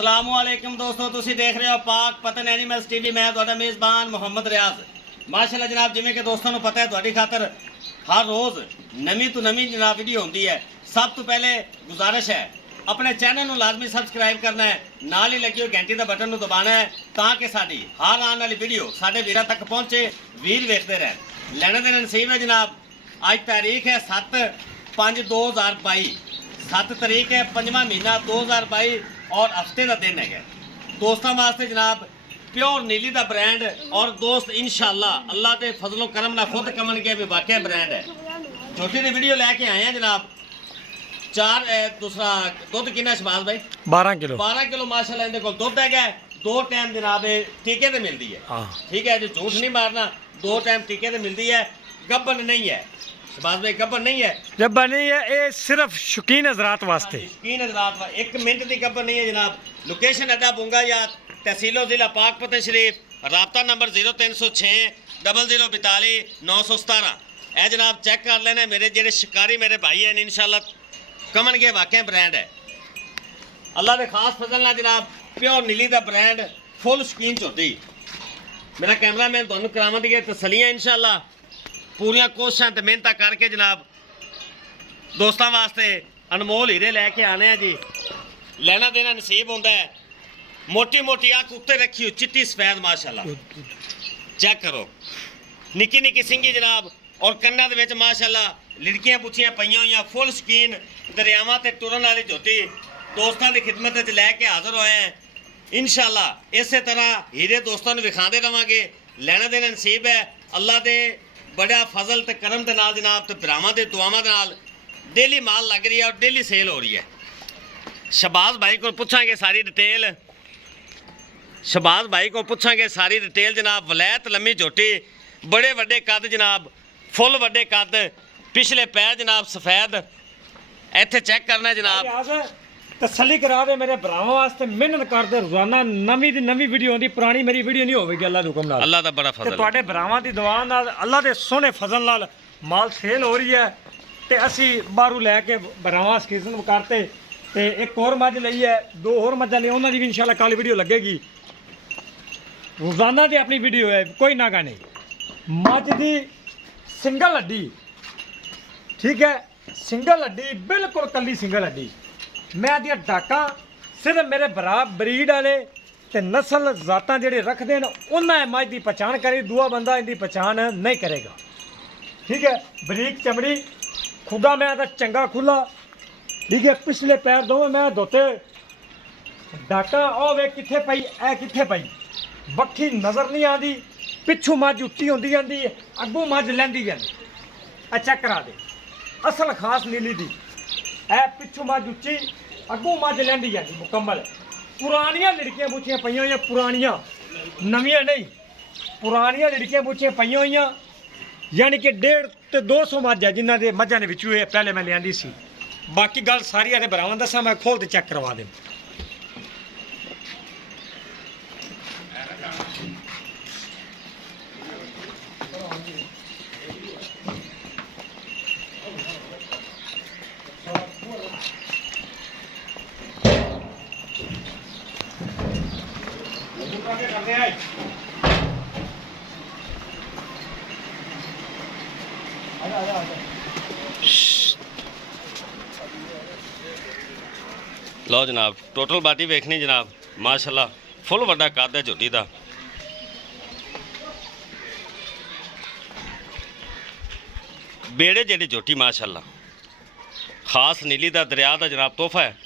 अस्सलामुअलैकुम दोस्तों, तुसी देख रहे हो पाक पतन एनिमल्स टीवी। मैं तुहाडा मेज़बान मुहम्मद रियाज। माशाअल्लाह जनाब, जिवें कि दोस्तों को पता है तुहाडी खातर हर रोज़ नवी तो नवी जनाब वीडियो होंदी है। सब तो पहले गुजारिश है अपने चैनल को लाजमी सबसक्राइब करना है, नाल ही लगी हुई घंटी का बटन दबाना है ताकि साडी हर आने वाली वीडियो साडे वीरां तक पहुँचे, वीर वेखते रहन। लेने देने नसीब है जनाब। अज तारीख है 7/5/2022, 7 तारीख है 5वां महीना 2022 और हफ्ते का दिन है। दोस्तों वास्ते जनाब प्योर नीली का ब्रांड और दोस्त इंशाअल्लाह अल्लाह के फजलो करम ना खुद कमन के भी वाकई ब्रांड है। छोटी सी वीडियो लैके आए हैं जनाब। दूसरा दुध कितना शबाज भाई? 12 किलो। 12 किलो माशाल्लाह इनके को दुध है। 2 टाइम जनाब टीके से मिलती है। ठीक है जी, झूठ नहीं मारना। 2 टाइम टीके से मिलती है। गब्बन नहीं है शबाज भाई, गब्बन नहीं है। गब्बन नहीं है, ये सिर्फ शौकीन हजरात वास्ते। शौकीन हजरात 1 मिनट की गब्बन नहीं है जनाब। लोकेशन अड्डा बुंगा या तहसीलो जिला पाकपतन शरीफ। राबता नंबर 0306 0042 917। ए जनाब चेक कर लेना। मेरे जेडे शिकारी मेरे भाई हैं इंशाल्लाह कमन के वाकई ब्रांड है। अल्लाह के खास फजल ना जनाब प्योर नीली का ब्रांड फुल शौकीन झोटी। मेरा कैमरा मैन तुहानू करावांगे तसलियां इंशाल्लाह। पूरियां कोशिशां ते मेहनत करके जनाब दोस्तों वास्ते अनमोल हीरे लैके आने हैं जी। लेना देना नसीब होंदा है। मोटी मोटी अख उत्ते रखी हो, चिट्टी सफेद माशाल्लाह। चेक करो निक्की निक्की सिंगी जनाब और कन्ना दे विच माशाल्लाह लिड़कियां पुछियां पईयां होईयां। फुल शकीन दरियावां ते टुरन वाली झोटी दोस्तों की खिदमत च लैके हाज़र होए हैं इंशाल्लाह। इस तरह हीरे दोस्तों को विखाते रहांगे। लेना देना नसीब है अल्लाह दे बड़ा फजल ते करम दे नाल जनाब ते भरावां दे दुआवां दे नाल डेली माल लग रही है और डेली सेल हो रही है। शबाज भाई को पूछांगे सारी डिटेल। शबाज भाई को पूछांगे सारी डिटेल जनाब। वलैत लम्मी झोटी, बड़े वड्डे कद जनाब, फुल वड्डे कद, पिछले पैर जनाब सफेद। इत्थे चेक करना जनाब। तसली करा दे मेरे भरावां वास्ते, मेहनत करदे रोजाना नवी दी नवी वीडियो आंदी। पुरानी मेरी वीडियो नहीं होवेगी अल्लाह दे हुक्म नाल। अल्लाह दा बड़ा फजल है। तुहाडे भरावां दी दुआ नाल अल्लाह दे सोहने फजल नाल माल सेल हो रही है ते असी बाहरों लैके भरावां स्कीजन करते ते एक और मझ लई है, 2 और मझां ने उन्हां दी भी इंशाल्लाह कल वीडियो लगेगी। रोजाना दी अपनी वीडियो है, कोई नागा नहीं। मझ दी सिंगल हड्डी, ठीक है, सिंगल हड्डी बिल्कुल कली सिंगल हड्डी। मैं दियां डाकां सिर्फ मेरे भरा ब्रीड वाले ते नस्ल जातां जेहड़े रखदे न उन्हां मझ दी पहचान करी, दूआ बंदा इनकी पहचान नहीं करेगा। ठीक है, बरीक चमड़ी, खुदा मैं दा चंगा खुला, ठीक है, पिछले पैर दोवें मैं धोते। डाका ओ वे कित्थे पई, ए कित्थे पई, बक्खी नज़र नहीं आती। पिछू मझ उच्ची होंदी जांदी, अगों मझ लैंदी जांदी। चेक करा दे असल खास नीली दी। ए पिछू मझ उच्ची, अगों मझ लैंदी जांदी मुकम्मल। पुरानियां लड़कियां बुचियां पईयां होईयां, पुरानियां, नवियां नहीं, पुरानियां लड़कियां बुचियां पईयां होईयां। यानी कि 150 ते 200 मझ है जिन्हां दे मझां दे विचों पहले मैं लियांदी सी। बाकी गल सारी आदे भरावां दसां, मैं खोल ते चेक करवा दे। लो जनाब टोटल बाटी वेखनी जनाब माशाल्लाह फुल वड्डा कद है झोटी का। बेड़े जेडी झोटी माशाल्लाह खास नीली का दरिया का जनाब तोहफा है।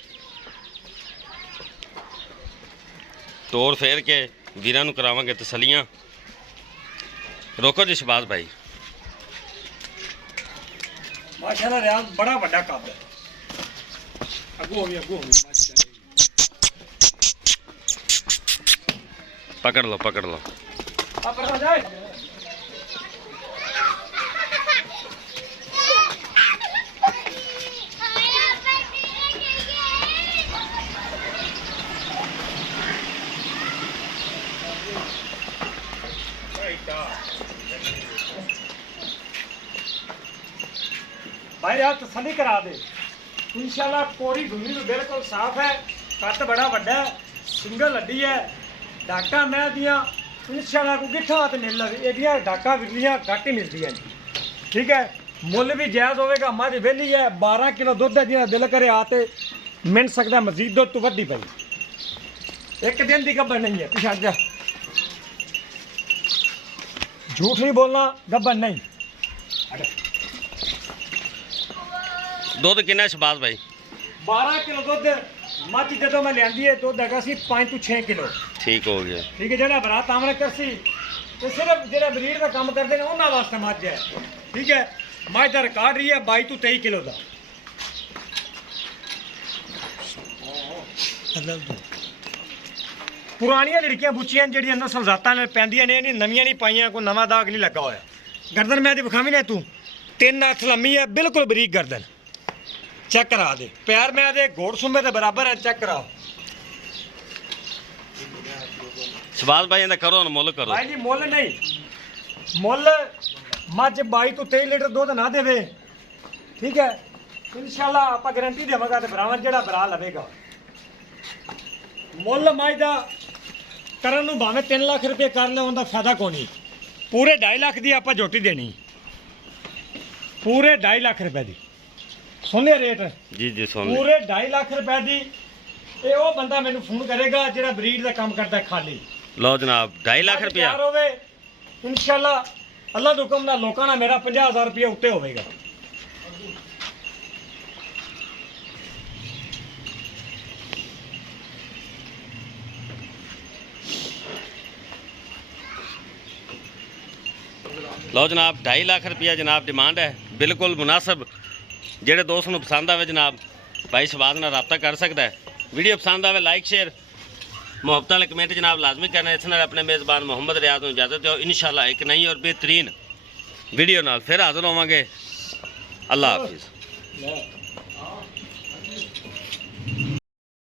तोड़ फेर के वीरां नूं करावांगे तसलियां। रोको जी शबाज भाई। माशाल्लाह रियाज बड़ा वड्डा कद है। अगो हो पकड़ लो पकड़ लो। भाई यार तसली करा दे इंशाल्लाह। कोरी धुनी भी बिल्कुल साफ है, कद बड़ा वड्डा है। ਸਿੰਗਲ ਹੱਡੀ ਹੈ ਡਾਕਾਂ ਮੈਂ ਦੀਆਂ ਇਨਸ਼ਾਅੱਲਾ ਕੋ ਗਿੱਠਾ ਤੇ ਮਿਲ ਲਵੇ ਇਹਦੀਆਂ ਡਾਕਾਂ ਵਿਰਲੀਆਂ ਘੱਟ ਹੀ ਮਿਲਦੀਆਂ ਜੀ ਠੀਕ ਹੈ ਮੁੱਲ ਵੀ ਜਾਇਜ਼ ਹੋਵੇਗਾ ਮੱਝ ਵਿਹਲੀ ਹੈ 12 ਕਿਲੋ ਦੁੱਧ ਹੈ ਜਿਹਦਾ ਦਿਲ ਕਰੇ ਆ ਤੇ ਮਿਲ ਸਕਦਾ ਮਜ਼ੀਦ ਦੁੱਧ ਤੋਂ ਵੱਡੀ ਪਈ ਇੱਕ ਦਿਨ ਦੀ ਗੱਬਨ ਨਹੀਂ ਹੈ ਪਿਛੜ ਜਾ ਝੂਠ ਨਹੀਂ ਬੋਲਣਾ ਗੱਬਨ ਨਹੀਂ ਦੁੱਧ ਕਿੰਨਾ ਸ਼ਬਾਜ਼ ਭਾਈ 12 ਕਿਲੋ ਦੁੱਧ ਮੱਝ ਜਦੋਂ ਮੈਂ ਲਿਆਂਦੀ ਹੈ ਦੁੱਧ ਹੈਗਾ ਸੀ 5 ਤੋਂ 6 ਕਿਲੋ ਠੀਕ ਹੋ ਗਿਆ ਠੀਕ ਹੈ ਜਿਹੜਾ ਬਰਾਤ ਆਮਨ ਕਰਸੀ ਤੇ ਸਿਰਫ ਜਿਹੜਾ ਬਰੀਡ ਦਾ ਕੰਮ ਕਰਦੇ ਨੇ ਉਹਨਾਂ ਵਾਸਤੇ ਮੱਝ ਹੈ ਠੀਕ ਹੈ ਮੱਝ ਦਾ ਰਿਕਾਰਡ ਰਹੀ ਹੈ 22 ਤੋਂ 23 ਕਿਲੋ ਦਾ ਪੁਰਾਣੀਆਂ ਲੜਕੀਆਂ ਬੁੱਚੀਆਂ ਜਿਹੜੀਆਂ ਨਸਲ ਜ਼ਾਤਾਂ ਨਾਲ ਪੈਂਦੀਆਂ ਨੇ ਇਹ ਨਵੀਆਂ ਨਹੀਂ ਪਾਈਆਂ ਕੋਈ ਨਵਾਂ ਦਾਗ ਨਹੀਂ ਲੱਗਾ ਹੋਇਆ ਗਰਦਨ ਮੈਂ ਤੇ ਵਿਖਾਵੀ ਨਾ ਤੂੰ 3 ਹੱਥ ਲੰਮੀ ਹੈ ਬਿਲਕੁਲ ਬਰੀਕ ਗਰਦਨ ਚੈੱਕ ਕਰਾ ਦੇ ਪੈਰ ਮੈਂ ਦੇ ਘੋੜ ਸੁੰਬੇ ਦੇ ਬਰਾਬਰ ਹੈ ਚੈੱਕ ਕਰਾਓ ਸ਼ਬਾਜ਼ ਭਾਈ ਇਹਦਾ ਕਰੋ ਹੁਣ ਮੁੱਲ ਕਰੋ ਭਾਈ ਜੀ ਮੁੱਲ ਨਹੀਂ ਮੁੱਲ ਮੱਝ 22 ਤੋਂ 23 ਲੀਟਰ ਦੁੱਧ ਨਾ ਦੇਵੇ ਠੀਕ ਹੈ ਇਨਸ਼ਾਅੱਲਾ ਆਪਾਂ ਗਾਰੰਟੀ ਦੇਵਾਂਗਾ ਤੇ ਬਰਾਵਰ ਜਿਹੜਾ ਬਰਾ ਲਵੇਗਾ ਮੁੱਲ ਮੱਝ ਦਾ ਕਰਨ ਨੂੰ ਭਾਵੇਂ 3 ਲੱਖ ਰੁਪਏ ਕਰ ਲੈ ਉਹਦਾ ਫਾਇਦਾ ਕੋਈ ਨਹੀਂ ਪੂਰੇ 2.5 ਲੱਖ ਦੀ ਆਪਾਂ ਝੋਟੀ ਦੇਣੀ ਪੂਰੇ 2.5 ਲੱਖ ਰੁਪਏ ਦੀ ਸੁਣ ਲਿਆ ਰੇਟ ਜੀ ਜੀ ਸੁਣ ਲੈ ਪੂਰੇ 2.5 ਲੱਖ ਰੁਪਏ ਦੀ ਇਹ ਉਹ ਬੰਦਾ ਮੈਨੂੰ ਫੋਨ ਕਰੇਗਾ ਜਿਹੜਾ ਬਰੀਡ ਦਾ ਕੰਮ ਕਰਦਾ ਖਾਲੀ ਲਓ ਜਨਾਬ 2.5 ਲੱਖ ਰੁਪਇਆ ਤਿਆਰ ਹੋਵੇ ਇਨਸ਼ਾਅੱਲਾ ਅੱਲਾ ਦੇ ਹੁਕਮ ਨਾਲ ਲੋਕਾਂ ਨਾਲ ਮੇਰਾ 50000 ਰੁਪਏ ਉੱਤੇ ਹੋਵੇਗਾ ਲਓ ਜਨਾਬ 2.5 ਲੱਖ ਰੁਪਇਆ ਜਨਾਬ ਡਿਮਾਂਡ ਹੈ ਬਿਲਕੁਲ ਮੁਨਾਸਬ ਜਿਹੜੇ ਦੋਸਤ ਨੂੰ ਪਸੰਦ ਆਵੇ ਜਨਾਬ ਭਾਈ ਸ਼ਬਾਜ਼ ਨਾਲ ਰਾਬਤਾ ਕਰ ਸਕਦਾ ਹੈ ਵੀਡੀਓ ਪਸੰਦ ਆਵੇ ਲਾਈਕ ਸ਼ੇਅਰ ਮੁਹੱਬਤ ਵਾਲੇ ਕਮੈਂਟ ਜਨਾਬ ਲਾਜ਼ਮੀ ਕਰਨਾ ਇਸ ਨਾਲ ਆਪਣੇ ਮੇਜ਼ਬਾਨ ਮੁਹੰਮਦ ਰਿਆਜ਼ ਨੂੰ ਇਜਾਜ਼ਤ ਦਿਓ ਇਨਸ਼ਾਅੱਲਾ ਇੱਕ ਨਈ ਔਰ ਬਿਹਤਰੀਨ ਵੀਡੀਓ ਨਾਲ ਫਿਰ ਹਾਜ਼ਰ ਹੋਵਾਂਗੇ ਅੱਲਾ ਹਾਫਿਜ਼